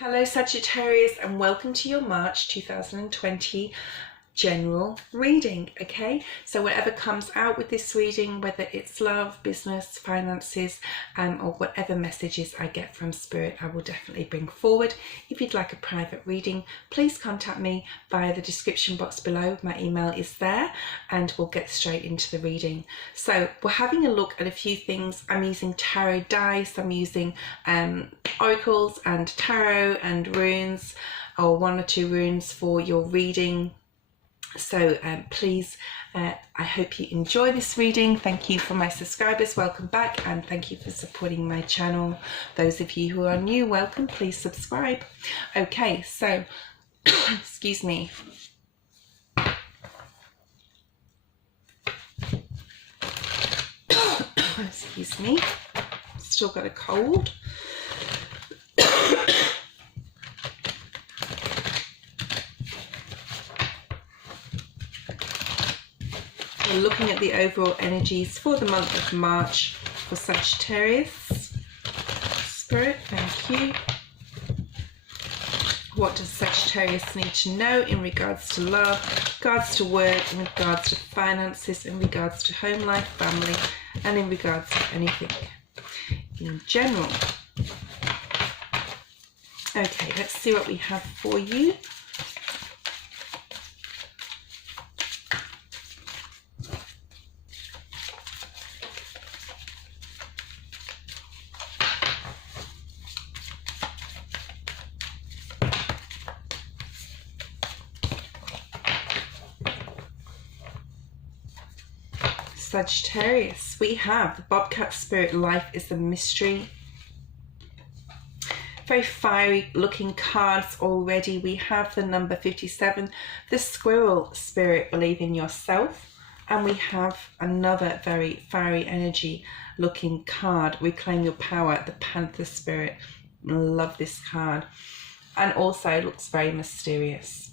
Hello Sagittarius, and welcome to your March 2020 general reading. Okay, so whatever comes out with this reading, whether it's love, business, finances, or whatever messages I get from Spirit, I will definitely bring forward. If you'd like a private reading, please contact me via the description box below. My email is there and we'll get straight into the reading. So we're having a look at a few things. I'm using tarot dice, I'm using oracles and tarot and runes, or one or two runes for your reading. So please, I hope you enjoy this reading. Thank you for my subscribers, welcome back, and thank you for supporting my channel. Those of you who are new, welcome, please subscribe. Okay, so excuse me. Excuse me, still got a cold. We're looking at the overall energies for the month of March for Sagittarius. Spirit, thank you. What does Sagittarius need to know in regards to love, in regards to work, in regards to finances, in regards to home life, family, and in regards to anything in general? Okay, let's see what we have for you. Sagittarius, we have the Bobcat Spirit, life is a mystery. Very fiery looking cards already. We have the number 57, the Squirrel Spirit, believe in yourself. And we have another very fiery energy looking card, reclaim your power, the Panther Spirit. Love this card. And also looks very mysterious,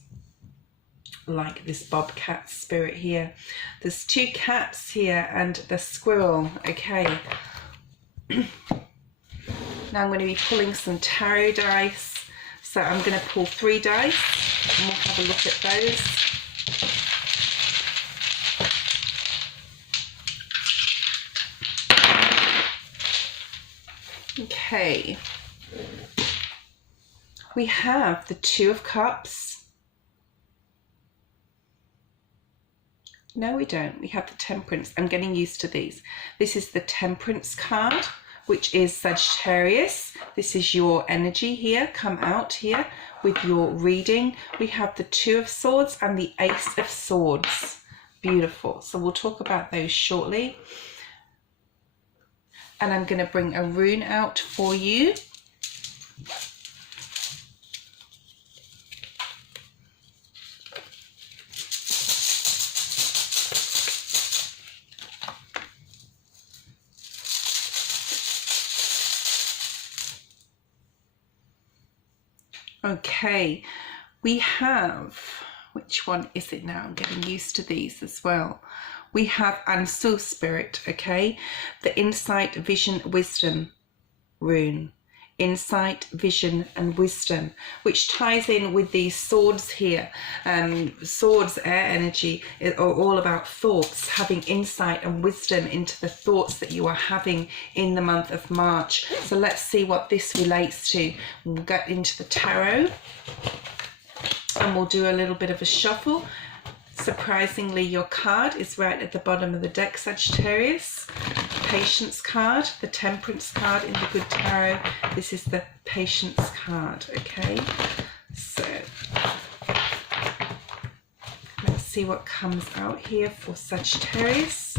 like this Bobcat Spirit here. There's two cats here and the squirrel. Okay. Now I'm going to be pulling some tarot dice. So I'm going to pull 3 dice and we'll have a look at those. Okay. We have the 2 of Cups. No, we don't. We have the Temperance. I'm getting used to these. This is the Temperance card, which is Sagittarius. This is your energy here. Come out here with your reading. We have the 2 of Swords and the Ace of Swords. Beautiful. So we'll talk about those shortly. And I'm going to bring a rune out for you. Okay, we have, which one is it now? I'm getting used to these as well. We have Ansu Spirit, okay? The Insight, Vision, Wisdom rune. Insight, vision, and wisdom, which ties in with these swords here. Swords, air energy, are all about thoughts, having insight and wisdom into the thoughts that you are having in the month of March. So let's see what this relates to. We'll get into the tarot and we'll do a little bit of a shuffle. Surprisingly, your card is right at the bottom of the deck, Sagittarius. Patience card, the Temperance card in the Good Tarot. This is the Patience card, okay? So let's see what comes out here for Sagittarius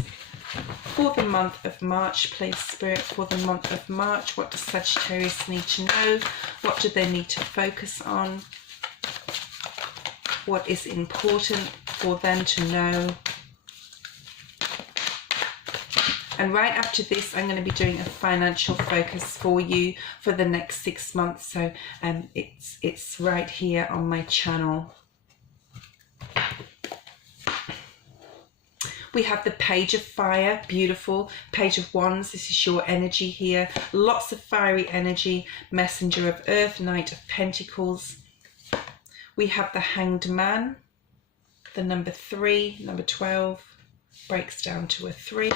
for the month of March. Please, Spirit, for the month of March, what does Sagittarius need to know? What do they need to focus on? What is important for them to know? And right after this, I'm going to be doing a financial focus for you for the next 6 months. So it's right here on my channel. We have the Page of Fire, beautiful. Page of Wands, this is your energy here. Lots of fiery energy. Messenger of Earth, Knight of Pentacles. We have the Hanged Man, the number 3, number 12, breaks down to a 3.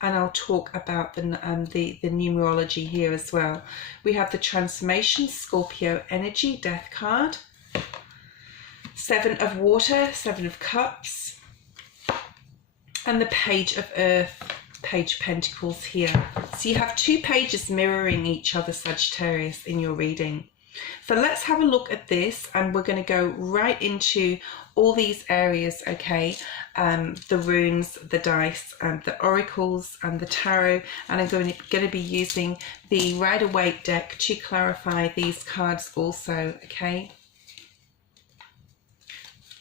And I'll talk about the numerology here as well. We have the Transformation, Scorpio energy, Death card. 7 of Water, 7 of Cups. And the Page of Earth, Page of Pentacles here. So you have 2 pages mirroring each other, Sagittarius, in your reading. So let's have a look at this, and we're going to go right into all these areas, okay? The runes, the dice, the oracles, and the tarot. And I'm going to be using the Waite deck to clarify these cards also, okay?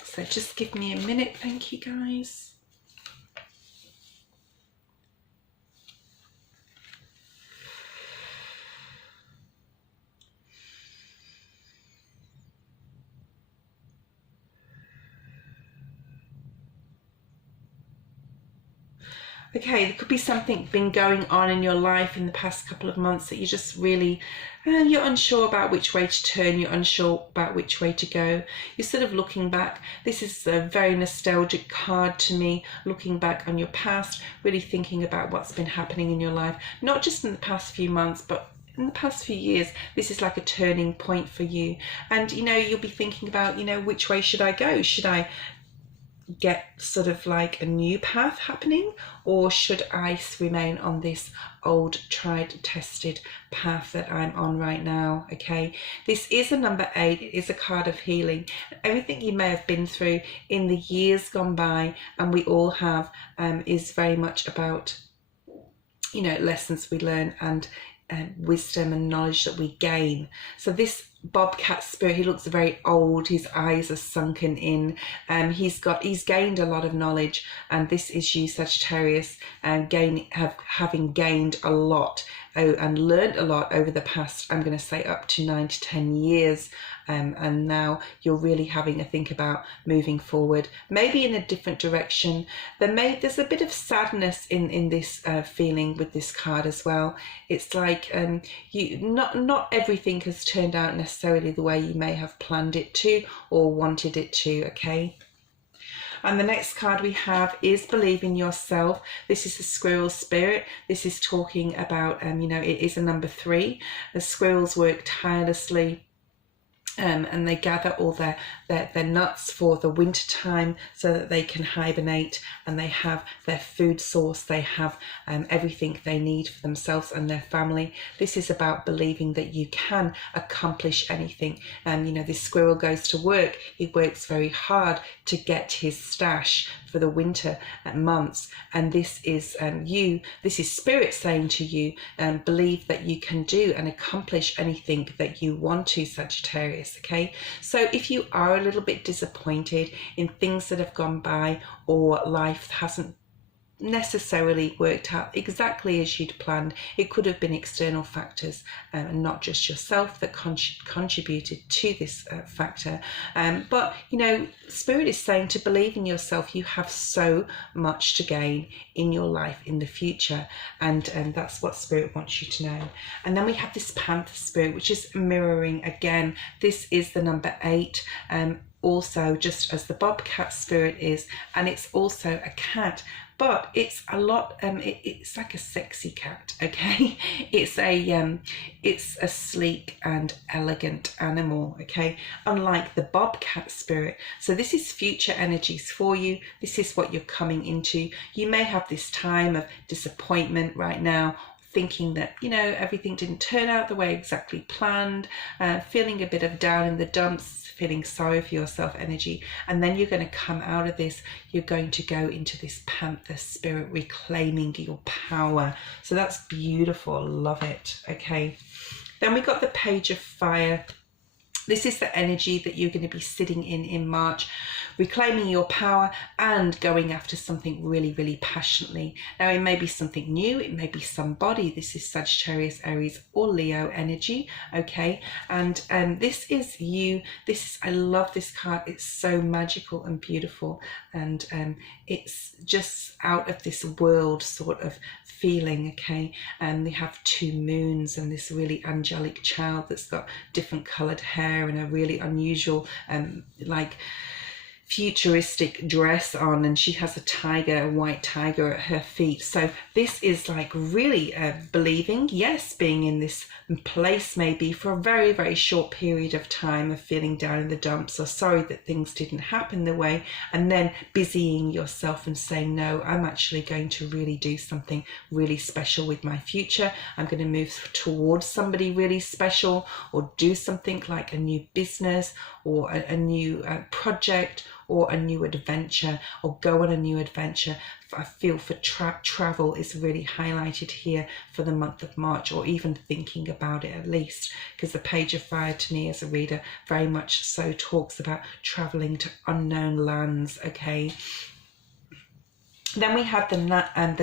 So just give me a minute, thank you guys. Okay, there could be something been going on in your life in the past couple of months that you just really, you're unsure about which way to turn, you're unsure about which way to go. You're sort of looking back. This is a very nostalgic card to me, looking back on your past, really thinking about what's been happening in your life, not just in the past few months, but in the past few years. This is like a turning point for you. And, you know, you'll be thinking about, you know, which way should I go? Should I get sort of like a new path happening, or should I remain on this old tried tested path that I'm on right now? Okay, this is a number 8. It is a card of healing. Everything you may have been through in the years gone by, and we all have, is very much about, you know, lessons we learn and wisdom and knowledge that we gain. So this bobcat spirit, he looks very old, his eyes are sunken in, and he's gained a lot of knowledge, and this is you, Sagittarius, having gained a lot and learned a lot over the past, I'm going to say, up to 9 to 10 years. And now you're really having a think about moving forward, maybe in a different direction. There's a bit of sadness in this feeling with this card as well. It's like not everything has turned out necessarily the way you may have planned it to or wanted it to, okay? And the next card we have is Believe in Yourself. This is the squirrel spirit. This is talking about, you know, it is a number 3. The squirrels work tirelessly, and they gather all their nuts for the winter time so that they can hibernate, and they have their food source, they have everything they need for themselves and their family. This is about believing that you can accomplish anything. You know, this squirrel goes to work, he works very hard to get his stash for the winter months, and this is this is spirit saying to you, believe that you can do and accomplish anything that you want to, Sagittarius. Okay, so if you are a little bit disappointed in things that have gone by, or life hasn't necessarily worked out exactly as you'd planned, it could have been external factors and not just yourself that contributed to this factor, but you know, spirit is saying to believe in yourself. You have so much to gain in your life in the future, and that's what spirit wants you to know. And then we have this panther spirit, which is mirroring again. This is the number 8, also just as the bobcat spirit is, and it's also a cat, but it's a lot, it's like a sexy cat, okay? It's a sleek and elegant animal, okay? Unlike the bobcat spirit. So this is future energies for you. This is what you're coming into. You may have this time of disappointment right now, thinking that, you know, everything didn't turn out the way exactly planned, feeling a bit of down in the dumps, feeling sorry for yourself energy. And then you're going to come out of this, you're going to go into this panther spirit, reclaiming your power. So that's beautiful, love it. Okay, then we got the Page of Fire. This is the energy that you're going to be sitting in March, reclaiming your power and going after something really, really passionately. Now, it may be something new, it may be somebody. This is Sagittarius, Aries, or Leo energy, okay? And this is you. I love this card. It's so magical and beautiful, and it's just out of this world sort of feeling, okay? And they have two moons and this really angelic child that's got different coloured hair and a really unusual like futuristic dress on, and she has a white tiger at her feet. So this is like really believing, yes, being in this place maybe for a very, very short period of time of feeling down in the dumps or sorry that things didn't happen the way, and then busying yourself and saying, no, I'm actually going to really do something really special with my future. I'm going to move towards somebody really special, or do something like a new business or a new project or a new adventure, or go on a new adventure. I feel for travel is really highlighted here for the month of March, or even thinking about it at least, because the Page of Fire to me as a reader very much so talks about traveling to unknown lands, okay? Then we have the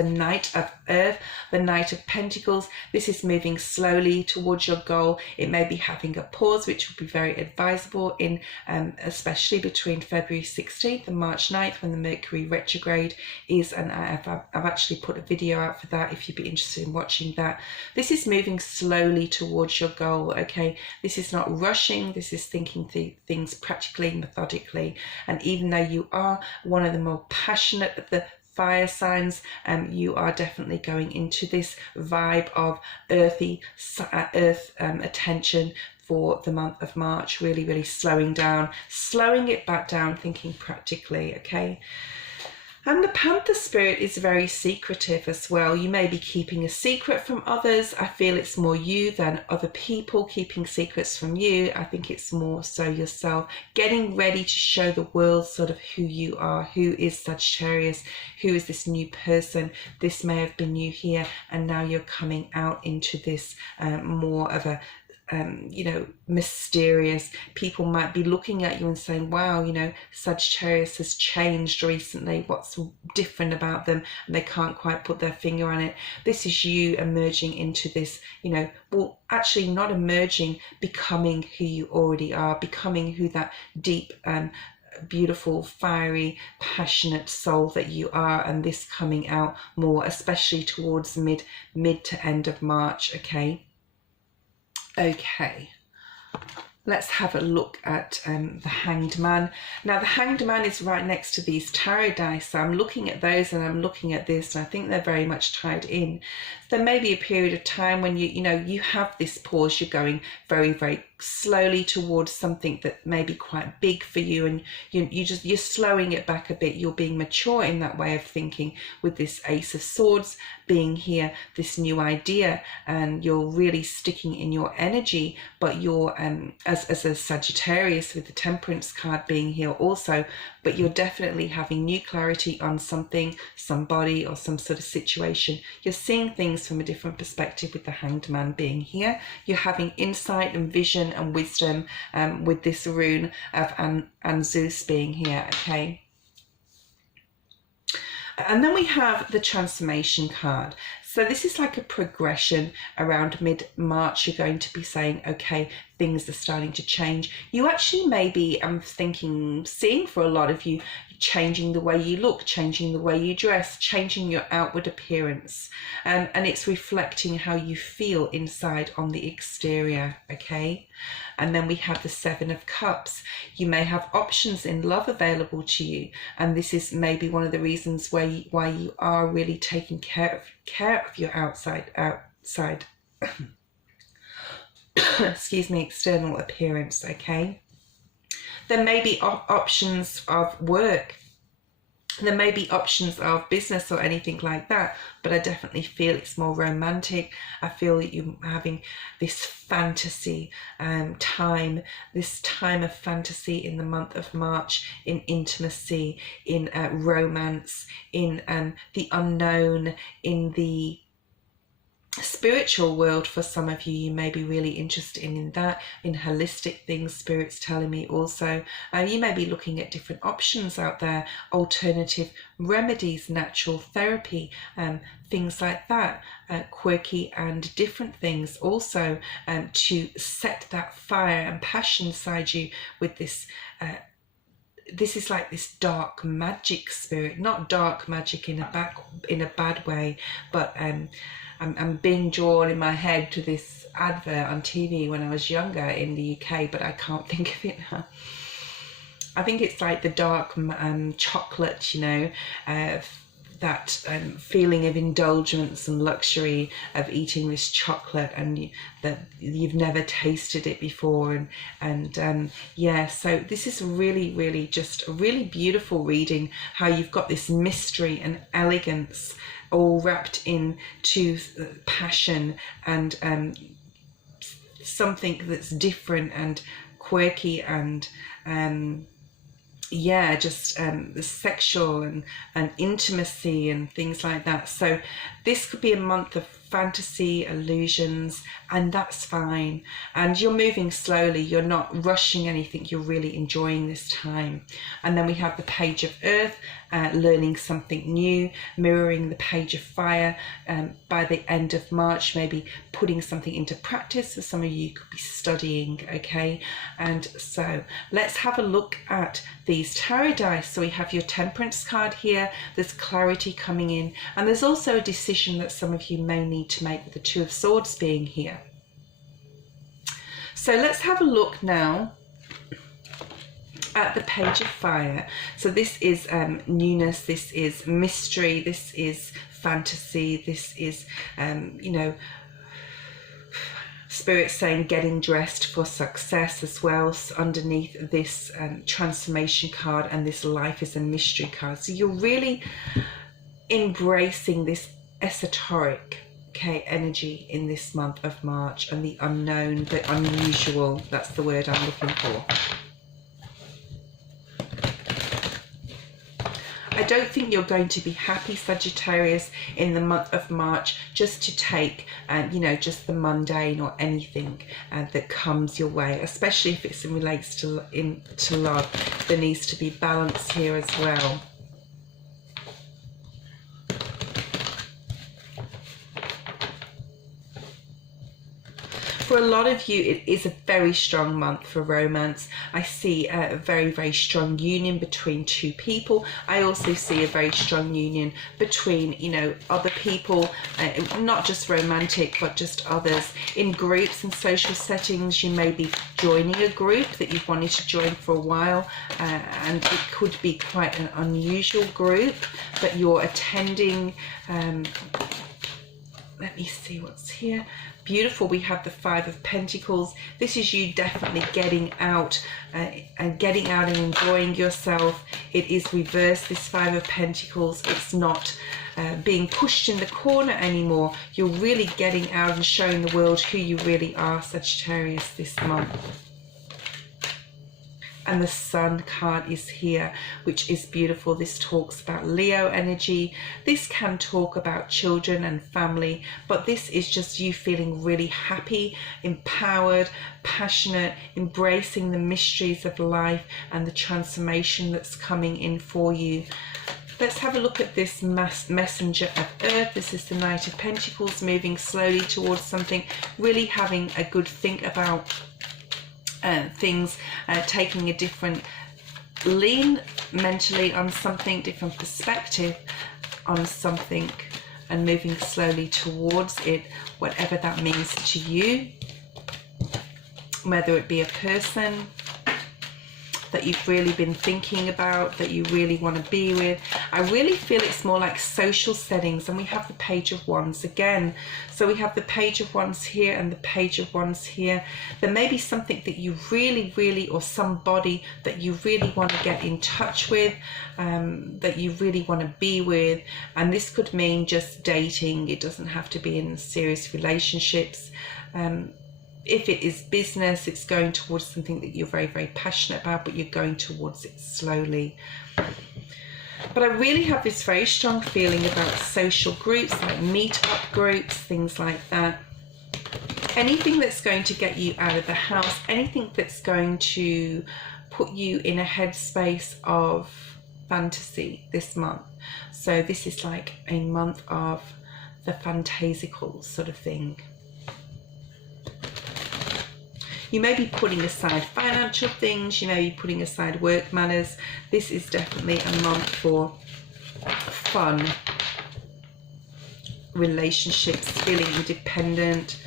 Knight of Earth, the Knight of Pentacles. This is moving slowly towards your goal. It may be having a pause, which would be very advisable in, especially between February 16th and March 9th, when the Mercury retrograde is. And I've actually put a video out for that if you'd be interested in watching that. This is moving slowly towards your goal, okay? This is not rushing. This is thinking things practically, methodically. And even though you are one of the more passionate of the fire signs, you are definitely going into this vibe of earth attention for the month of March, really, really slowing it back down, thinking practically, okay? And the Panther spirit is very secretive as well. You may be keeping a secret from others. I feel it's more you than other people keeping secrets from you. I think it's more so yourself, getting ready to show the world sort of who you are, who is Sagittarius, who is this new person. This may have been you here, and now you're coming out into this more of a mysterious. People might be looking at you and saying, wow, Sagittarius has changed recently. What's different about them? And they can't quite put their finger on it. This is you emerging into this, well, actually not emerging, becoming who you already are, becoming who that deep, beautiful, fiery, passionate soul that you are, and this coming out more, especially towards mid to end of March, okay? Okay, let's have a look at the Hanged Man. Now, the Hanged Man is right next to these tarot dice. So I'm looking at those and I'm looking at this, and I think they're very much tied in. There may be a period of time when you have this pause. You're going very, very slowly towards something that may be quite big for you, and you're slowing it back a bit. You're being mature in that way of thinking, with this Ace of Swords being here, this new idea, and you're really sticking in your energy. But you're as a Sagittarius, with the Temperance card being here also, but you're definitely having new clarity on something, somebody, or some sort of situation. You're seeing things from a different perspective with the Hanged Man being here. You're having insight and vision and wisdom with this rune of Zeus being here, okay? And then we have the Transformation card. So this is like a progression. Around mid-March, you're going to be saying, okay, things are starting to change. You actually may be, I'm seeing for a lot of you, changing the way you look, changing the way you dress, changing your outward appearance. And it's reflecting how you feel inside on the exterior, okay? And then we have the Seven of Cups. You may have options in love available to you, and this is maybe one of the reasons why you are really taking care of your outside excuse me, external appearance, okay? There may be options of work. There may be options of business or anything like that, but I definitely feel it's more romantic. I feel that you're having this fantasy this time of fantasy in the month of March, in intimacy, in romance, in the unknown, in the spiritual world. For some of you, you may be really interested in that, in holistic things. Spirit's telling me also you may be looking at different options out there, alternative remedies, natural therapy, things like that, quirky and different things also, to set that fire and passion inside you with this this is like this dark magic spirit, not dark magic in a bad way, but I'm being drawn in my head to this advert on TV when I was younger in the UK, but I can't think of it now. I think it's like the dark chocolate, you know, that feeling of indulgence and luxury of eating this chocolate, and that you've never tasted it before, and yeah, so this is really just a really beautiful reading, how you've got this mystery and elegance all wrapped into passion and something that's different and quirky and yeah, just the sexual and intimacy and things like that. So this could be a month of fantasy, illusions, and that's fine. And you're moving slowly, you're not rushing anything, you're really enjoying this time. And then we have the Page of Earth, learning something new, mirroring the Page of Fire. By the end of March, maybe putting something into practice. For some of you could be studying, okay? And so let's have a look at these tarot dice. So we have your Temperance card here, there's clarity coming in, and there's also a decision that some of you may need to make with the Two of Swords being here. So let's have a look now at the Page of Fire. So this is newness, this is mystery, this is fantasy, this is you know, Spirit saying getting dressed for success as well. So underneath this transformation card and this life is a mystery card. So you're really embracing this esoteric, okay, energy in this month of March, and the unknown, the unusual, that's the word I'm looking for. I don't think you're going to be happy, Sagittarius, in the month of March just to take, you know, just the mundane or anything that comes your way, especially if it relates to love. There needs to be balance here as well. For a lot of you, it is a very strong month for romance. I see a very strong union between two people. I also see a very strong union between, you know, other people, not just romantic, but just others. In groups and social settings, you may be joining a group that you've wanted to join for a while, and it could be quite an unusual group, but you're attending. Let me see what's here. Beautiful. We have the Five of Pentacles. This is you definitely getting out and enjoying yourself. It is reversed, this Five of Pentacles. It's not being pushed in the corner anymore. You're really getting out and showing the world who you really are, Sagittarius, this month. And the Sun card is here, which is beautiful. This talks about Leo energy. This can talk about children and family, but this is just you feeling really happy, empowered, passionate, embracing the mysteries of life and the transformation that's coming in for you. Let's have a look at this messenger of Earth. This is the Knight of Pentacles, moving slowly towards something, really having a good think about things, taking a different lean mentally on something, different perspective on something, and moving slowly towards it, whatever that means to you, whether it be a person that you've really been thinking about, that you really want to be with. I really feel it's more like social settings, and we have the Page of Wands again. So we have the Page of Wands here and the Page of Wands here. There may be something that you really, or somebody that you really want to get in touch with, that you really want to be with, and this could mean just dating. It doesn't have to be in serious relationships. If it is business, it's going towards something that you're very passionate about, but you're going towards it slowly. But I really have this very strong feeling about social groups, like meet-up groups, things like that. Anything that's going to get you out of the house, anything that's going to put you in a headspace of fantasy this month. So this is like a month of the fantasical sort of thing. You may be putting aside financial things, you may be putting aside work matters. This is definitely a month for fun, relationships, feeling independent,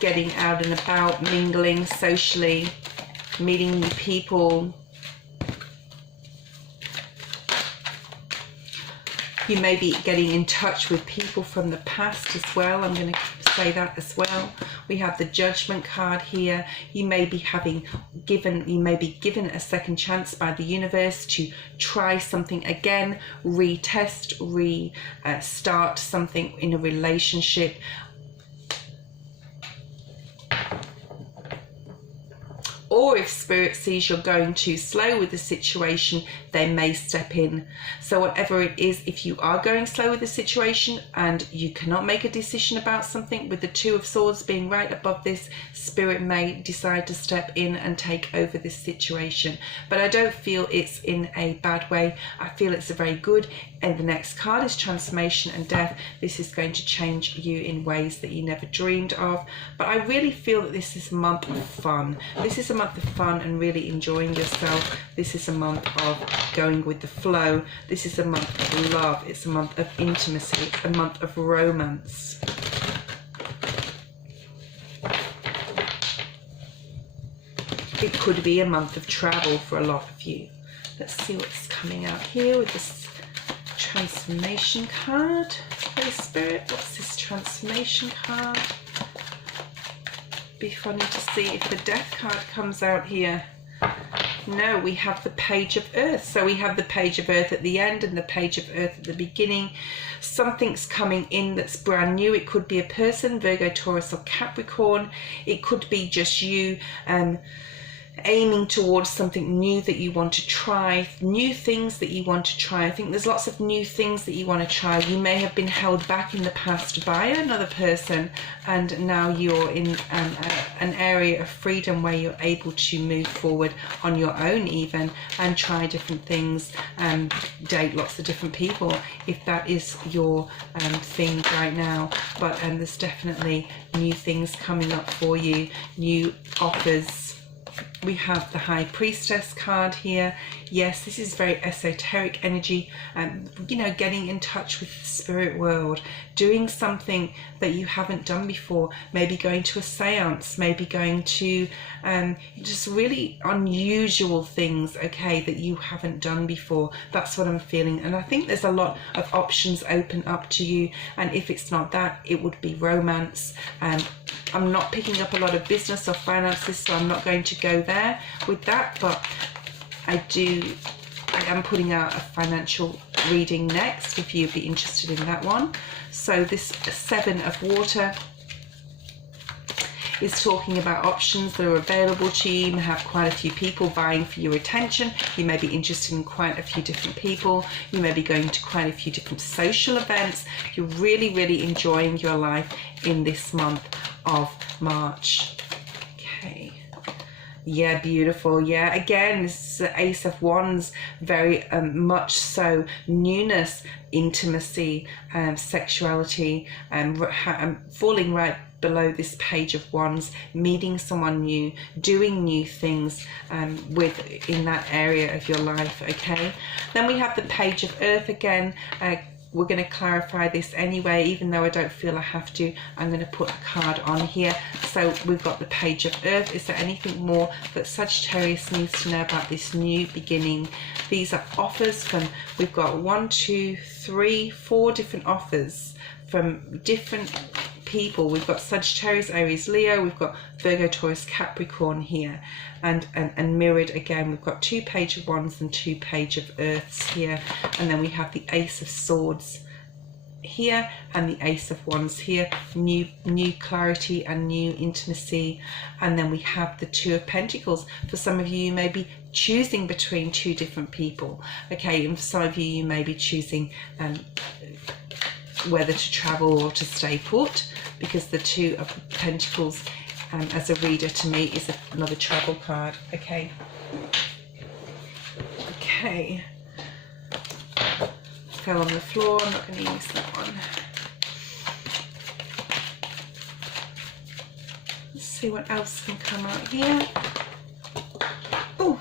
getting out and about, mingling socially, meeting new people. You may be getting in touch with people from the past as well. I'm going to say that as well. We have the Judgment card here. You may be given a second chance by the universe to try something again, retest, restart something in a relationship. Or if Spirit sees you're going too slow with the situation, they may step in. So whatever it is, if you are going slow with the situation and you cannot make a decision about something, with the Two of Swords being right above this, Spirit may decide to step in and take over this situation. But I don't feel it's in a bad way. I feel it's a very good. And the next card is Transformation and Death. This is going to change you in ways that you never dreamed of. But I really feel that this is a month of fun. This is a month of fun and really enjoying yourself. This is a month of going with the flow. This is a month of love. It's a month of intimacy. It's a month of romance. It could be a month of travel for a lot of you. Let's see what's coming out here with this Transformation card. Holy Spirit, what's this Transformation card? Be funny to see if the Death card comes out here. No, we have the Page of Earth. So we have the Page of Earth at the end and the Page of Earth at the beginning. Something's coming in that's brand new. It could be a person, Virgo, Taurus or Capricorn. It could be just you aiming towards something new that you want to try, new things that you want to try. I think there's lots of new things that you want to try. You may have been held back in the past by another person, and now you're in an area of freedom where you're able to move forward on your own even, and try different things, date lots of different people if that is your thing right now. But there's definitely new things coming up for you, new offers. We have the High Priestess card here. Yes, this is very esoteric energy, you know, getting in touch with the spirit world, doing something that you haven't done before, maybe going to a seance, maybe going to just really unusual things, okay, that you haven't done before. That's what I'm feeling, and I think there's a lot of options open up to you, and if it's not that, it would be romance. I'm not picking up a lot of business or finances, so I'm not going to go there with that, but I am putting out a financial reading next if you'd be interested in that one. So this Seven of Water is talking about options that are available to you. You may have quite a few people vying for your attention. You may be interested in quite a few different people. You may be going to quite a few different social events. You're really, really enjoying your life in this month of March. Okay. Yeah, beautiful. Yeah, again, this is the Ace of Wands, very much so newness, intimacy, sexuality, falling right below this Page of Wands, meeting someone new, doing new things in that area of your life. Okay, then we have the Page of Earth again. We're going to clarify this anyway, even though I don't feel I have to. I'm going to put a card on here. So we've got the Page of Earth. Is there anything more that Sagittarius needs to know about this new beginning? These are offers from, we've got 1, 2, 3, 4 different offers from different people. We've got Sagittarius, Aries, Leo. We've got Virgo, Taurus, Capricorn here, and mirrored again. We've got 2 Page of Wands and 2 Page of Earths here, and then we have the Ace of Swords here, and the Ace of Wands here, new clarity and new intimacy. And then we have the Two of Pentacles. For some of you, you may be choosing between two different people, okay, and for some of you, you may be choosing whether to travel or to stay put, because the Two of Pentacles as a reader to me is another travel card. Okay, fell on the floor, I'm not going to use that one. Let's see what else can come out here. Oh,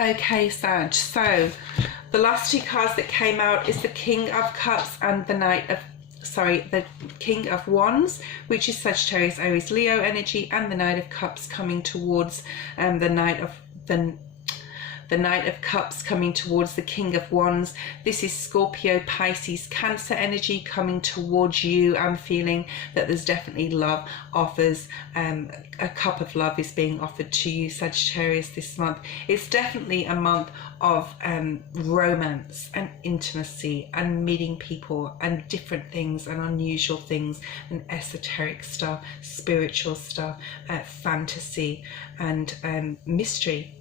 okay, Sag, so the last two cards that came out is the King of Cups and the King of Wands, which is Sagittarius, Aries, Leo energy, and the Knight of Cups coming towards the Knight of Cups coming towards the King of Wands. This is Scorpio, Pisces, Cancer energy coming towards you. I'm feeling that there's definitely love offers. A cup of love is being offered to you, Sagittarius, this month. It's definitely a month of romance and intimacy and meeting people and different things and unusual things and esoteric stuff, spiritual stuff, fantasy and mystery,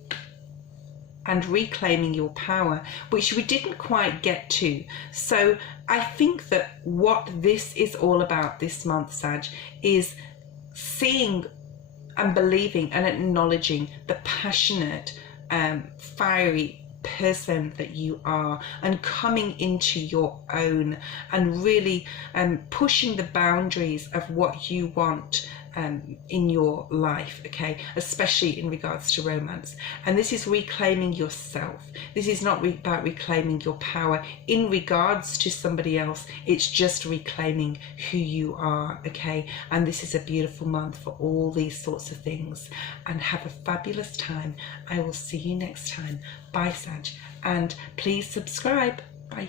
and reclaiming your power, which we didn't quite get to. So I think that what this is all about this month, Sag, is seeing and believing and acknowledging the passionate, fiery person that you are, and coming into your own and really pushing the boundaries of what you want in your life, okay, especially in regards to romance. And this is reclaiming yourself. This is not about reclaiming your power in regards to somebody else. It's just reclaiming who you are, okay? And this is a beautiful month for all these sorts of things. And have a fabulous time. I will see you next time. Bye, Sag. And please subscribe. Bye.